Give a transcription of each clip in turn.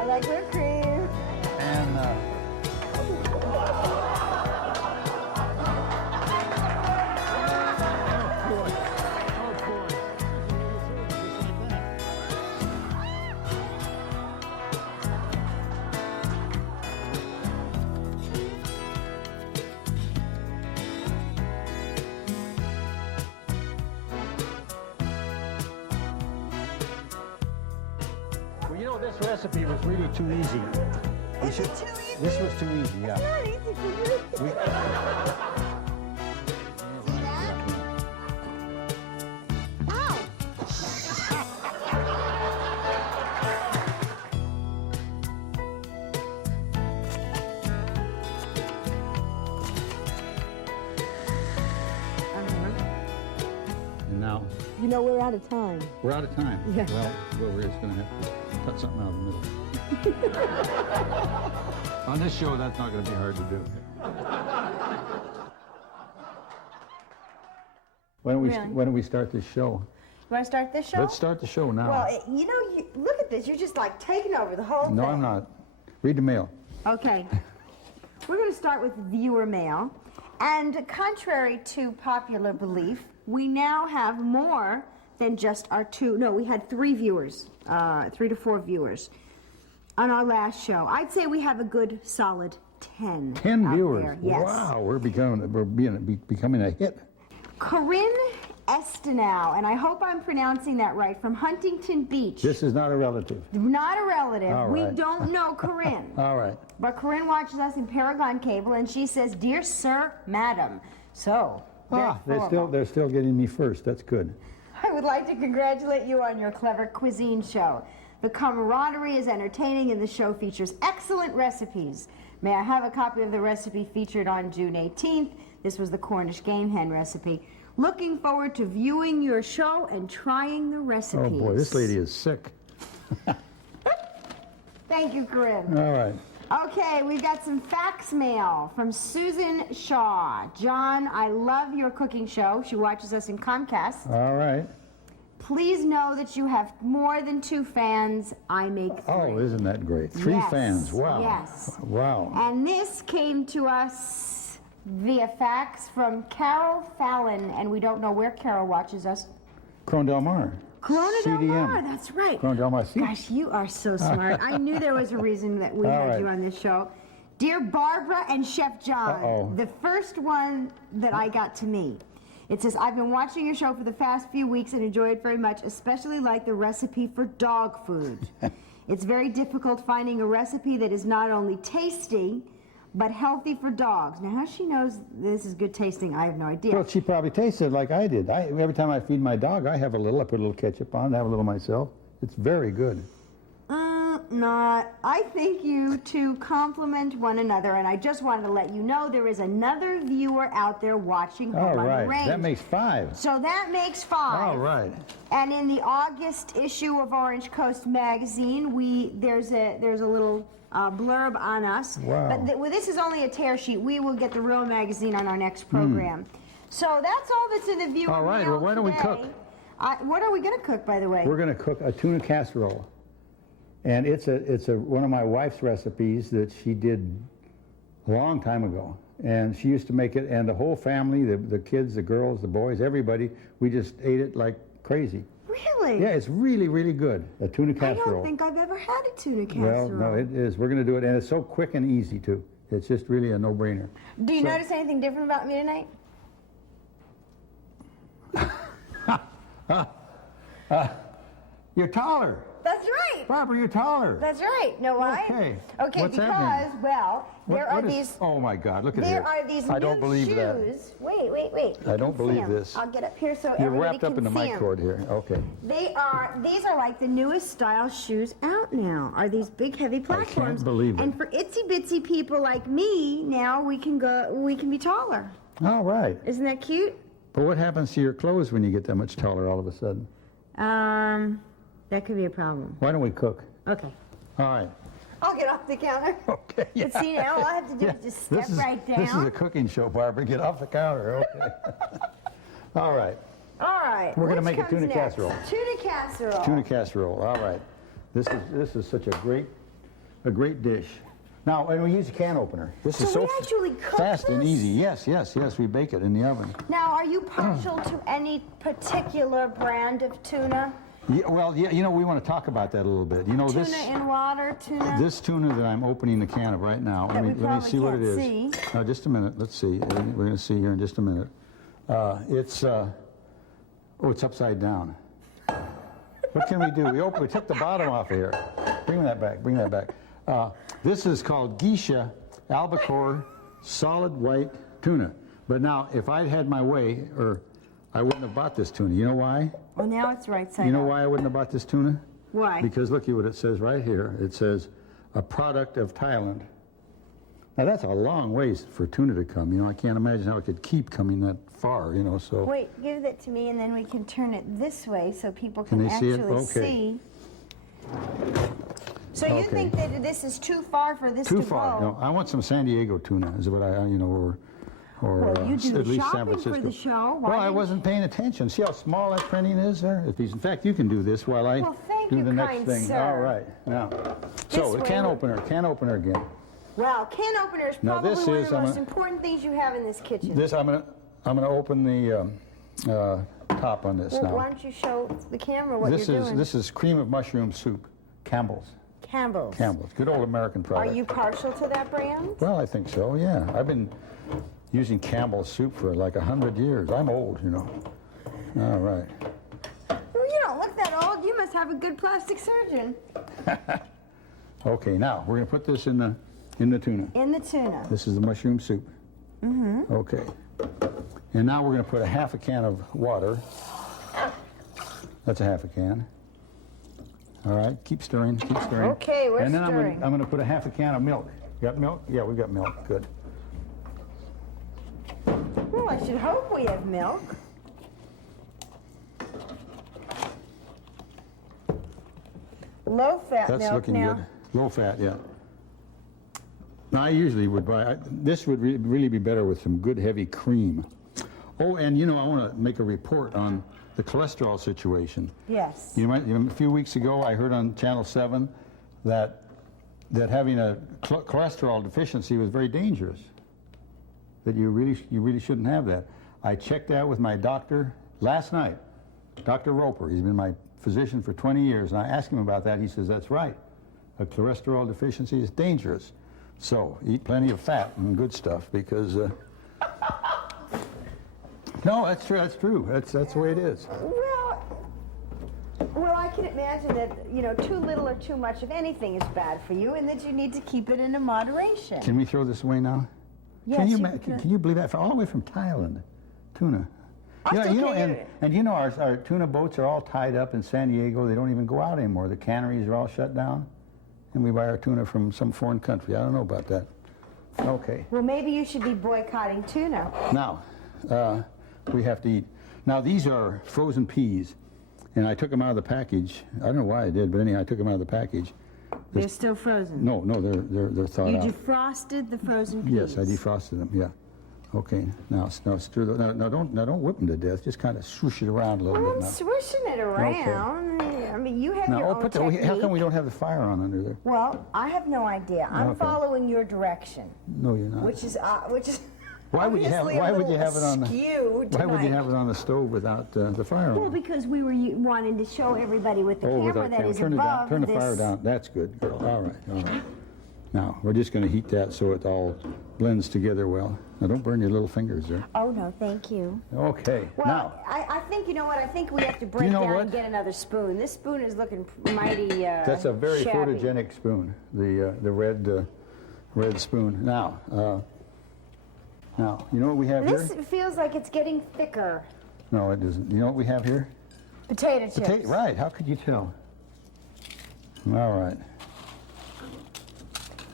I like whipped cream. And you know, this recipe was really too easy. Is it too easy? This was too easy, yeah. It's not easy for you. We- See that? Wow. And now, You know, we're out of time. we're out of time. Yeah. Well, we're just going to have to cut something out of the middle. On this show, that's not going to be hard to do. Why don't we start this show? You want to start this show? Let's start the show now. Well, you know, look at this. You're just like taking over the whole thing. No, I'm not. Read the mail. Okay. We're going to start with viewer mail. And contrary to popular belief, we now have more than just our two. No, we had 3 viewers, 3 to 4 viewers on our last show. I'd say we have a good solid 10. 10 out viewers. there. Yes. Wow, we're becoming a hit. Corinne Estenau, and I hope I'm pronouncing that right, from Huntington Beach. This is not a relative. Not a relative. All We right. don't know Corinne. All right. But Corinne watches us in Paragon Cable, and she says, "Dear Sir, Madam." So, They're still getting me first. That's good. I would like to congratulate you on your clever cuisine show. The camaraderie is entertaining, and the show features excellent recipes. May I have a copy of the recipe featured on June 18th? This was the Cornish game hen recipe. Looking forward to viewing your show and trying the recipes. Oh boy, this lady is sick. Thank you, Corinne. All right. Okay, we've got some fax mail from Susan Shaw. John, I love your cooking show. She watches us in Comcast. All right. Please know that you have more than 2 fans. I make 3. Oh, isn't that great? 3 Yes, fans. Wow. yes. Wow. And this came to us via fax from Carol Fallon, and we don't know where Carol watches us. Corona Del Mar. Corona Del CDM. Mar, that's right. Corona Del Mar. See? Gosh, you are so smart. I knew there was a reason that we All had right. you on this show. Dear Barbara and Chef John, Uh-oh. the first one that I got to meet. It says, I've been watching your show for the past few weeks and enjoy it very much, especially like the recipe for dog food. It's very difficult finding a recipe that is not only tasty, but healthy for dogs. Now, how she knows this is good tasting, I have no idea. Well, she probably tasted it like I did. Every time I feed my dog, I have a little. I put a little ketchup on, I have a little myself. It's very good. Not. I think you two complement one another, and I just wanted to let you know there is another viewer out there watching All Home on the right. Range. That makes 5. So that makes 5. All right. And in the August issue of Orange Coast Magazine, there's a little blurb on us. Wow. But this is only a tear sheet. We will get the real magazine on our next program. So that's all that's in the viewer All right, mail well, why don't we today. cook? What are we going to cook, by the way? We're going to cook a tuna casserole. And it's one of my wife's recipes that she did a long time ago. And she used to make it, and the whole family, the kids, the girls, the boys, everybody, we just ate it like crazy. Really? Yeah, it's really, really good, a tuna I casserole. don't think I've ever had a tuna Well, casserole. no, it is. We're going to do it, and it's so quick and easy, too. It's just really a no-brainer. Do you notice anything different about me tonight? You're taller. That's right. Barbara, you're taller. That's right. Know why? Okay. Okay, What's that because, mean? well, there What are is- these... Oh, my God, look at There this. are these I don't new believe shoes. that. Wait. I don't You can see believe 'em. this. I'll get up here so You're everybody wrapped up can in the see mic 'em. cord here. Okay. These are like the newest style shoes out now. Are these big heavy platforms? believe it. And for itsy bitsy people like me, now we can be taller. All right. Isn't that cute? But what happens to your clothes when you get that much taller all of a sudden? That could be a problem. Why don't we cook? Okay. All right. I'll get off the counter. Okay. Yeah. But see, now all I have to do is just step right down. This is a cooking show, Barbara. Get off the counter. Okay. All right. All right. We're gonna which make a comes tuna next? casserole. Tuna casserole. Tuna casserole. All right. This is such a great a great dish. Now, and we use a can opener. This is So so we actually cook fast and this? easy. Yes, yes, yes. We bake it in the oven. Now, are you partial to any particular brand of tuna? Yeah, well, yeah, you know, we want to talk about that a little bit. You know, Tuna this in water, tuna? this tuna that I'm opening the can of right now. That we let me probably see what it can't is. see. Now, just a minute. Let's see. We're going to see here in just a minute. It's upside down. What can we do? We took the bottom off of here. Bring that back. Bring that back. This is called Geisha albacore solid white tuna. But now, if I'd had my way, I wouldn't have bought this tuna. You know why? Well, now it's right side You know up. why I wouldn't have bought this tuna? Why? Because look at what it says right here. It says, a product of Thailand. Now that's a long ways for tuna to come. You know, I can't imagine how it could keep coming that far, you know, so. Wait, give that to me, and then we can turn it this way so people Can can they see it? actually Okay. see. So you Okay. think that this is too far for this Too to far. go? No, I want some San Diego tuna, is what I, you know, or Well, you do at the least San shopping for Francisco. the show. Why Well, I didn't wasn't paying attention. See how small that printing is there? In fact, you can do this while I Well, thank do you, the next kind thing. sir. All right. Now, so the way can we- opener again. Well, can opener is Now, probably this one of is- the I'm most gonna- important things you have in this kitchen. This I'm gonna open the top on this Well, now. why don't you show the camera what This you're is doing? this is cream of mushroom soup, Campbell's. Campbell's. Campbell's, good old American Are product. you partial to that brand? Well, I think so. Yeah, I've been using Campbell's soup for like 100 years. I'm old, you know. All right. Well, you don't look that old. You must have a good plastic surgeon. Okay, now we're gonna put this in the tuna. In the tuna. This is the mushroom soup. Mm-hmm. Okay. And now we're gonna put a half a can of water. That's a half a can. All right, keep stirring, keep stirring. Okay, we're and then stirring. I'm gonna put a half a can of milk. Got milk? Yeah, we got milk. Good. Well, I should hope we have milk. Low-fat That's milk looking now. good. Low fat, yeah. Now, I usually would buy, this would really be better with some good heavy cream. Oh, and you know, I want to make a report on the cholesterol situation. Yes. You know, a few weeks ago, I heard on Channel 7 that having a cholesterol deficiency was very dangerous. That you really shouldn't have that. I checked that with my doctor last night, Dr. Roper. He's been my physician for 20 years, and I asked him about that. He says, that's right. A cholesterol deficiency is dangerous. So eat plenty of fat and good stuff because, no, that's true, that's true. That's the way it is. Well, I can imagine that, you know, too little or too much of anything is bad for you and that you need to keep it in a moderation. Can we throw this away now? Yes, Can you, you can you believe that? All the way from Thailand, tuna. I still can't and, eat it. and you know, our tuna boats are all tied up in San Diego. They don't even go out anymore. The canneries are all shut down. And we buy our tuna from some foreign country. I don't know about that. Okay. Well, maybe you should be boycotting tuna. Now, we have to eat. Now, these are frozen peas. And I took them out of the package. I don't know why I did, but anyhow, I took them out of the package. They're still frozen. No, they're thawed You out. defrosted the frozen peas. Yes, I defrosted them. Yeah. Okay. Now stir those. Now don't whip them to death. Just kind of swoosh it around a little Well, bit I'm now. swishing it around. I mean, you have Now, your own technique. how come we don't have the fire on under there? Well, I have no idea. I'm Okay. following your direction, No, you're not. which is Why would you have? obviously a Why would you little have it on the? askew Why would you tonight. have it on the stove without the fire Well, on? because we were wanting to show everybody with the camera without that camera. is Turn it above down. Turn the this. fire down. That's good, girl. All right. All right. Now we're just going to heat that so it all blends together well. Now don't burn your little fingers there. Oh no, thank you. Okay. Well, now. I think you know what. I think we have to break know down what? and get another spoon. This spoon is looking mighty. That's a very shabby. photogenic spoon, the red spoon. Now, you know what we have This here? feels like it's getting thicker. No, it doesn't. You know what we have here? Potato chips. Right. How could you tell? All right.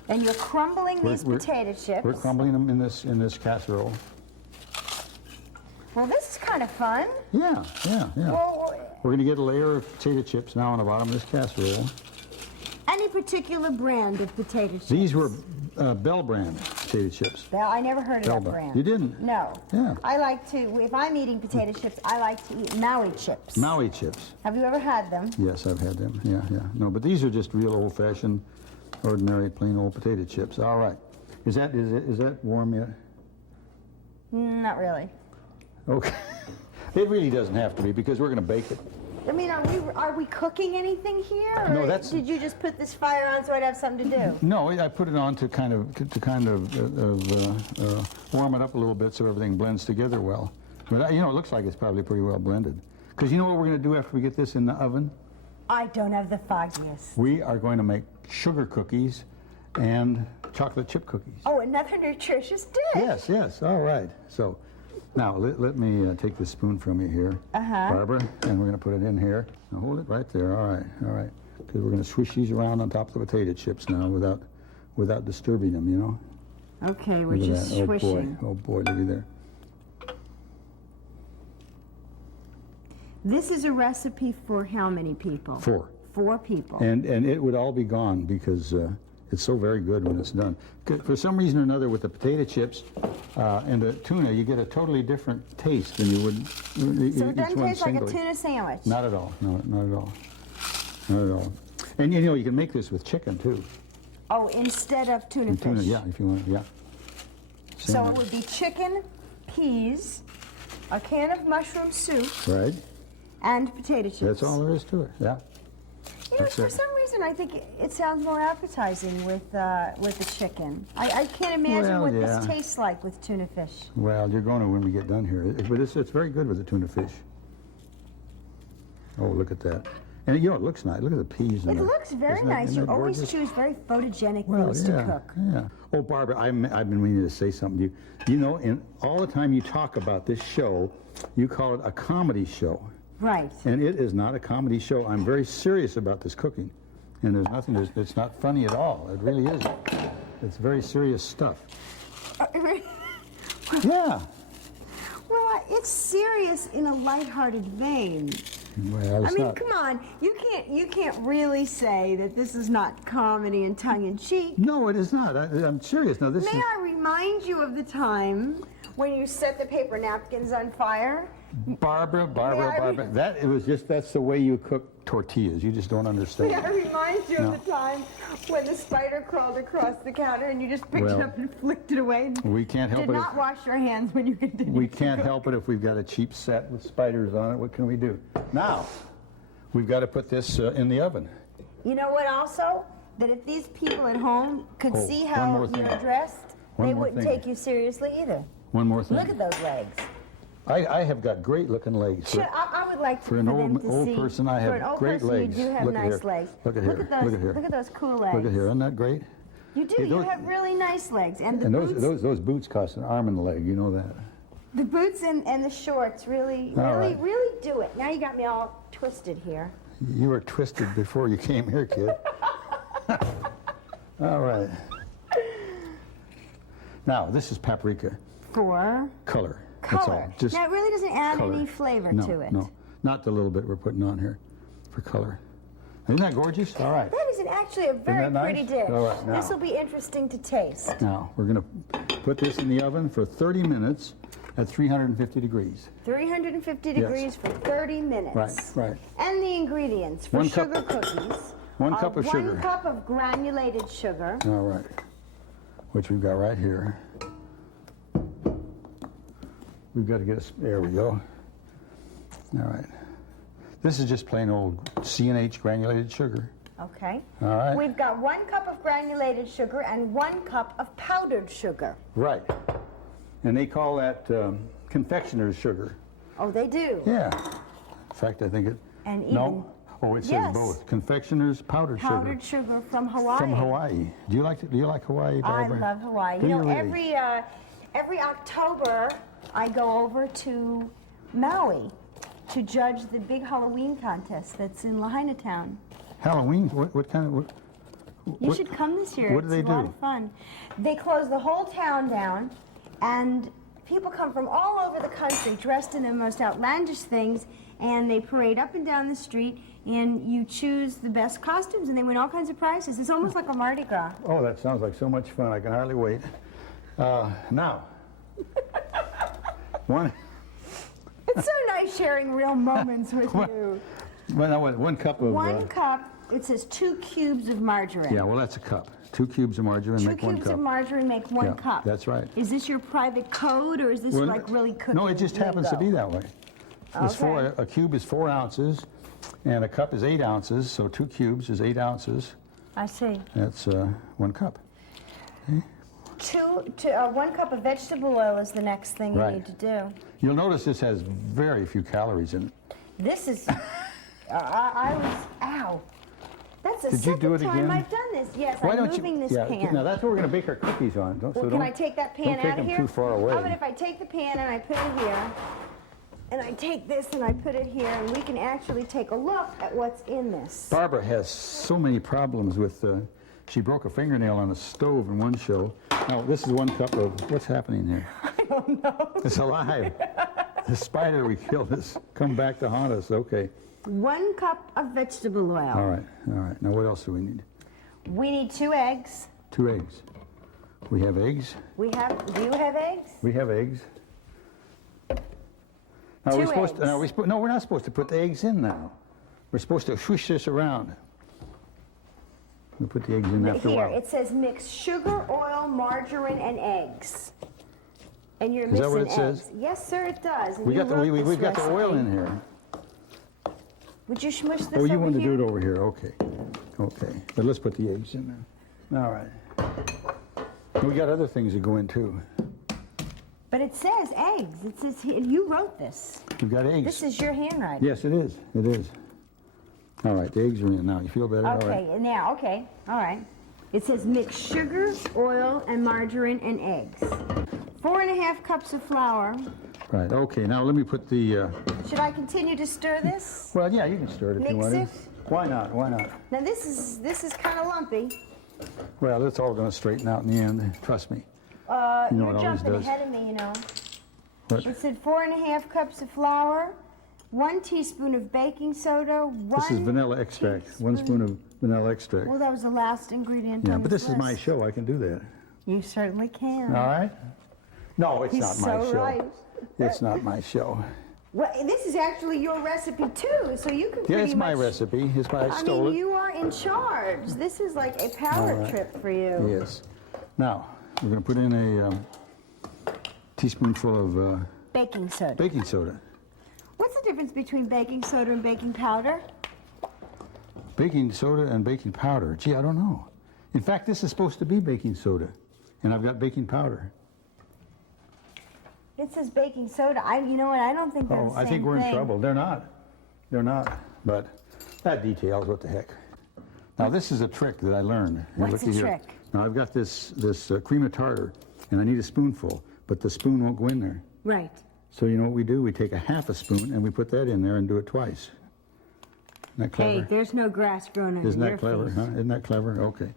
And you're crumbling these potato chips. We're crumbling them in this casserole. Well, this is kind of fun. Yeah. Well, We're going to get a layer of potato chips now on the bottom of this casserole. any particular brand of potato chips? These were Bell brand potato chips. Well, I never heard of Bell that brand. brand. You didn't? No. Yeah. I like to, if I'm eating potato chips, I like to eat Maui chips. Maui chips. Have you ever had them? Yes, I've had them. Yeah. No, but these are just real old-fashioned Ordinary plain old potato chips. All right. Is that warm yet? Not really. Okay. It really doesn't have to be because we're going to bake it. I mean, are we cooking anything here? Or No, that's. Did you just put this fire on so I'd have something to do? No, I put it on to kind of warm it up a little bit so everything blends together well. But it looks like it's probably pretty well blended. Because you know what we're going to do after we get this in the oven? I don't have the foggiest. We are going to make sugar cookies and chocolate chip cookies. Oh, another nutritious dish. Yes, yes. All right. So now let me take this spoon from you here, Barbara, and we're going to put it in here. Now hold it right there. All right, all right. Because we're going to swish these around on top of the potato chips now without disturbing them, you know. Okay, we're Look at just that. swishing. Oh boy, look at there. This is a recipe for how many people? 4. 4 people. And it would all be gone because it's so very good when it's done. For some reason or another, with the potato chips and the tuna, you get a totally different taste than you would. So it doesn't taste like a tuna sandwich. Not at all. No, not at all. Not at all. And you can make this with chicken too. Oh, instead of tuna fish. Tuna, yeah, if you want, yeah. So it would be chicken, peas, a can of mushroom soup, Right. and potato chips. That's all there is to it. Yeah. You know, That's for it. some reason, I think it sounds more appetizing with the chicken. I can't imagine Well, what yeah. this tastes like with tuna fish. Well, you're going to when we get done here. But it's very good with the tuna fish. Oh, look at that. And it looks nice. Look at the peas. It looks very nice. You always choose very photogenic things to cook. Yeah. Oh, Barbara, I've been meaning to say something to you. You know, in all the time you talk about this show, you call it a comedy show. Right. And it is not a comedy show. I'm very serious about this cooking. And there's nothing, it's not funny at all. It really isn't. It's very serious stuff. Yeah. Well, it's serious in a lighthearted vein. Well, it's I mean, not. come on. You can't really say that this is not comedy and tongue-in-cheek. No, it is not. I'm serious. No, this May is. I remind you of the time when you set the paper napkins on fire? Barbara. That's the way you cook tortillas. You just don't understand. May I remind you of the time when the spider crawled across the counter and you just picked it up and flicked it away? We can't help Did it. not wash your hands when you continued. We can't help it if we've got a cheap set with spiders on it. What can we do? Now, we've got to put this in the oven. You know what also? That if these people at home could see one how more thing. you're dressed, One they more wouldn't thing. take you seriously either. One more thing. Look at those legs. I have got great looking legs. I would like For an them old to old see. person, I For have an old great person, legs. You do have Look at nice here. legs. Look at here. Look at those. Look at here. Look at those cool legs. Look at here. Isn't that great? You do. Hey, You have really nice legs, and the And boots. those boots cost an arm and a leg. You know that. The boots and the shorts really right. do it. Now you got me all twisted here. You were twisted before you came here, kid. All right. Now, this is paprika. For Color. That's color. all. Just Now it really doesn't add color. any flavor No, to it. no. Not the little bit we're putting on here for color. Isn't that gorgeous? All right. That is actually a very that nice? pretty dish. All right, now. This will be interesting to taste. Now, we're going to put this in the oven for 30 minutes at 350 degrees. 350 degrees for 30 minutes. Right. And the ingredients for 1 cup- sugar cookies. 1 are cup of sugar. 1 cup of granulated sugar. All right. Which we've got right here. We've got to get there we go. All right. This is just plain old C&H granulated sugar. Okay. All right. We've got 1 cup of granulated sugar and 1 cup of powdered sugar. Right. And they call that confectioner's sugar. Oh, they do. Yeah. In fact, I think it. And even No. Oh, it says Yes. both. Confectioner's powdered sugar. powdered sugar from Hawaii. From Hawaii. Do you like Hawaii, I Barbara? love Hawaii. Do You know, you really? every October I go over to Maui to judge the big Halloween contest that's in Lahaina Town. Halloween? What kind of? You should come this year. What do they It's a lot do? of fun. They close the whole town down, and people come from all over the country dressed in the most outlandish things, and they parade up and down the street, and you choose the best costumes, and they win all kinds of prizes. It's almost like a Mardi Gras. Oh, that sounds like so much fun. I can hardly wait. Now, one. It's so nice sharing real moments with you. Well, now what, 1 cup of... 1 cup, it says 2 cubes of margarine. Yeah, well, that's a cup. 2 cubes of margarine 2 make 1 cubes cup. of margarine make 1 Yeah, cup. that's right. Is this your private code, or is this Well, like really cooking? No, it just happens to be that way. It's Okay. a cube is 4 ounces, and a cup is 8 ounces, so 2 cubes is 8 ounces. I see. That's 1 cup. Okay. 1 cup of vegetable oil is the next thing you Right. need to do. You'll notice this has very few calories in it. This is, I was, ow. That's the Did you second do it time again? I've done this. Yes, Why I'm don't moving you? this Yeah, pan. now that's what we're going to bake our cookies on. Don't, Well, so can don't, I take that pan don't take out of them here? too far away. How about if I take the pan and I put it here, and I take this and I put it here, and we can actually take a look at what's in this. Barbara has so many problems with. She broke a fingernail on a stove in one show. Now this is 1 cup of. What's happening here? I don't know. It's alive. The spider we killed has come back to haunt us. Okay. 1 cup of vegetable oil. All right. All right. Now what else do we need? We need 2 eggs. 2 eggs. We have eggs. Do you have eggs? We have eggs. Now, 2 we're supposed eggs. to, no, we're not supposed to put the eggs in now. We're supposed to swish this around. We put the eggs in after a Here, while. it says mix sugar, oil, margarine, and eggs. And you're Is missing that what it eggs. says? Yes, sir, it does. And We you got the, wrote we've this got the oil recipe. in here. Would you smush this Oh, you over want to here? do it over here? Okay. Okay. But let's put the eggs in there. All right. We got other things that go in too. But it says eggs. It says here, you wrote this. We've got eggs. This is your handwriting. Yes, it is. It is. All right. The eggs are in now. You feel better? All right. Okay, now, okay, all right. It says mix sugar, oil, and margarine, and eggs. 4½ cups of flour. Right. Okay. Now let me put the. Should I continue to stir this? Well, yeah, you can stir it if you Mix want to. it. Why not? Why not? Now this is kind of lumpy. Well, it's all going to straighten out in the end. Trust me. You know You're it always jumping does. ahead of me, you know. What? It said 4½ cups of flour, 1 teaspoon of baking soda, 1 This is vanilla extract. 1 spoon of vanilla extract. Well, that was the last ingredient Yeah, on but this is my list. show. I can do that. You certainly can. All right? No, it's He's not my so show. right. It's not my show. Well, this is actually your recipe too, so you can Yeah, pretty it's my much- recipe. It's my, I I stole mean, it. you are in charge. This is like a power All right. trip for you. Yes. Now, we're going to put in a teaspoonful of Baking soda. baking soda. What's the difference between baking soda and baking powder? Baking soda and baking powder. Gee, I don't know. In fact, this is supposed to be baking soda, and I've got baking powder. It says baking soda. You know what? I don't think they're Oh, the I same think we're in thing. trouble. They're not. They're not. But that details, what the heck. Now, this is a trick that I learned. Here, What's looky the here. trick? Now, I've got this cream of tartar, and I need a spoonful, but the spoon won't go in there. Right. So you know what we do? We take a ½ a spoon, and we put that in there and do it twice. Isn't that clever? Hey, there's no grass growing on Isn't your that clever, face. huh? Isn't that clever? Okay.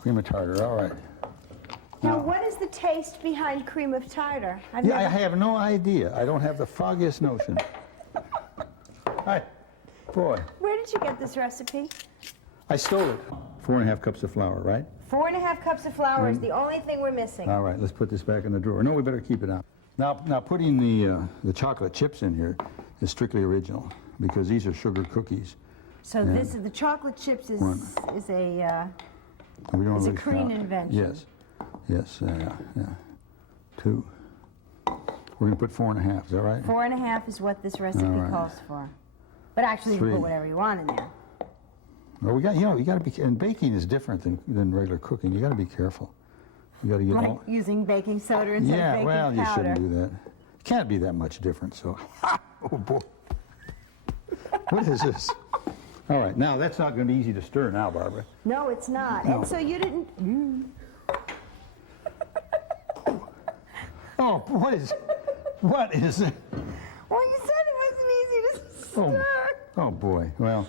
Cream of tartar, all right. Now, what is the taste behind cream of tartar? I've Yeah, I never- have no idea. I don't have the foggiest notion. Hi. Boy, Where did you get this recipe? I stole it. 4½ cups of flour, right? 4½ cups of flour Mm. is the only thing we're missing. All right, let's put this back in the drawer. No, we better keep it out. Now putting the chocolate chips in here is strictly original because these are sugar cookies. So this is the chocolate chips is One. is a We don't It's a really Korean count. invention. Yes, yes, yeah. 2. We're going to put 4½ is that right? 4½ is what this recipe All right. calls for. But actually, you can 3. put whatever you want in there. Well, you got to be, and baking is different than regular cooking. You got to be careful. You got to get Like all. using baking soda instead of Yeah, baking well, you powder. shouldn't do that. It can't be that much different. So, oh boy, what is this? All right, now that's not going to be easy to stir now, Barbara. No, it's not. No. And so you didn't. Oh, what is it? Well, you said it wasn't easy to Oh, stir. oh boy. Well,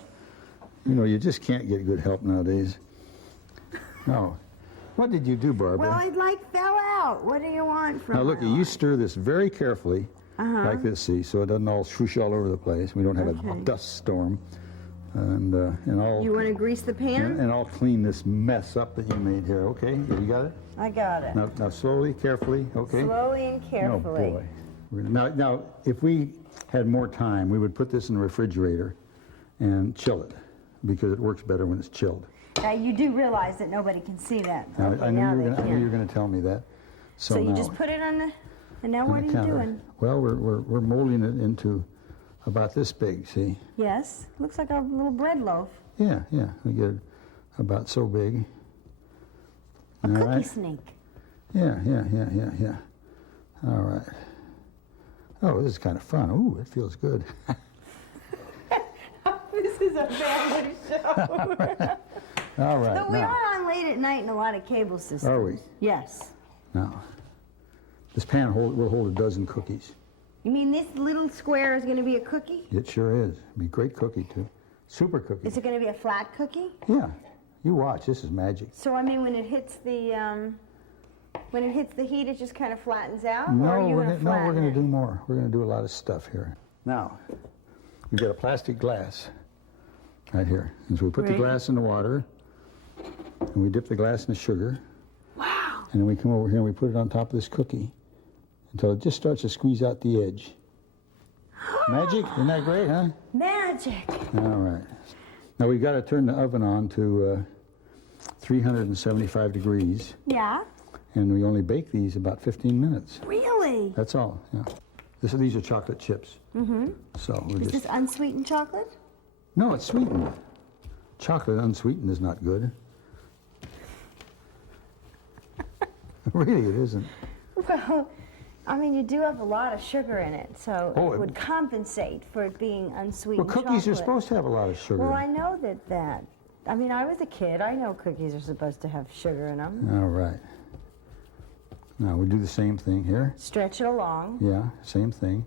you know, you just can't get good help nowadays. Oh, what did you do, Barbara? Well, it like fell out. What do you want from Now look, my you life? stir this very carefully, like this, see, so it doesn't all swoosh all over the place. We don't have a Okay. dust storm, and I'll You want to grease the pan? and I'll clean this mess up that you made here. Okay, you got it. I got it. Now slowly, carefully. Okay. Slowly and Oh carefully. boy. Now, if we had more time, we would put this in the refrigerator, and chill it because it works better when it's chilled. Now, you do realize that nobody can see that. Now, Okay, I knew now you they were can. going to tell me that. So you now, just put it on the, and now on what the are you counter. doing? Well, we're molding it into about this big, see? Yes, looks like a little bread loaf. Yeah, we get it about so big. A All cookie right. snake. Yeah. All right. Oh, this is kind of fun. Ooh, it feels good. This is a family show. All right. But we now, are on late at night in a lot of cable systems. Are we? Yes. now, this pan will hold a dozen cookies. You mean this little square is going to be a cookie? It sure is. Be a great cookie, too. Super cookie. Is it going to be a flat cookie? Yeah. You watch. This is magic. So I mean, when it hits the heat, it just kind of flattens out. No, or are you we're going to gonna, no, we're going flatten to it? do more. We're going to do a lot of stuff here. Now, we've got a plastic glass right here. And so we put the Right. glass in the water, and we dip the glass in the sugar, Wow. and then we come over here and we put it on top of this cookie until it just starts to squeeze out the edge. Magic? Isn't that great, huh? Magic. All right. Now we've got to turn the oven on to 375 degrees, Yeah. and we only bake these about 15 minutes. Really? That's all. Yeah. These are chocolate chips. Mm-hmm. So we're Is just this unsweetened chocolate? no, it's sweetened. Chocolate unsweetened is not good. Really, it isn't. Well, I mean, you do have a lot of sugar in it, so Oh, it would compensate for it being Well, unsweetened cookies are chocolate. supposed to have a lot of sugar. Well, I know that. I mean, I was a kid. I know cookies are supposed to have sugar in them. All right. Now we do the same thing here. Stretch it along. Yeah, same thing.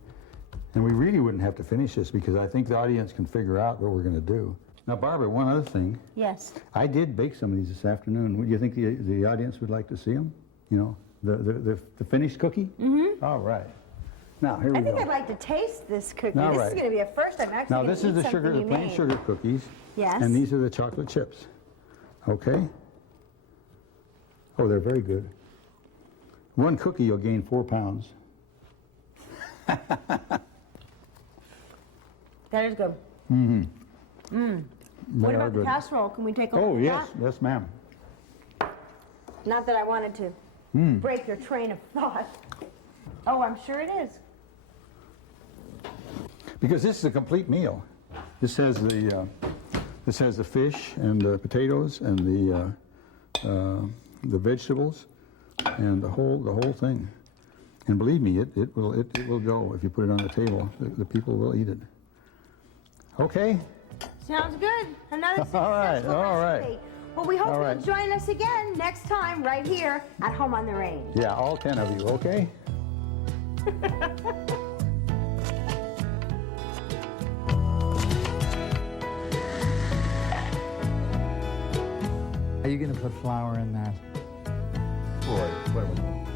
And we really wouldn't have to finish this because I think the audience can figure out what we're going to do. Now, Barbara, one other thing. Yes. I did bake some of these this afternoon. Do you think the audience would like to see them? You know, the finished cookie? Mm-hmm. All right. Now, here we I go. think I'd like to taste this cookie. All This right. is going to be a first. I'm actually Now, going this to is eat the something sugar, the you plain made. sugar cookies. Yes. And these are the chocolate chips. Okay? Oh, they're very good. One cookie, you'll gain 4 pounds. That is good. They What are about the good. casserole? Can we take a Oh, look at yes. that? Yes, ma'am. Not that I wanted to break your train of thought. Oh, I'm sure it is. Because this is a complete meal. This has the fish and the potatoes and the vegetables and the whole thing. And believe me, it will go if you put it on the table. The people will eat it. Okay. Sounds good. Another successful All right, all right. recipe. Well, we hope All you'll right. join us again next time right here at Home on the Range. Yeah, all 10 of you. Okay. Are you going to put flour in that? Boy, what a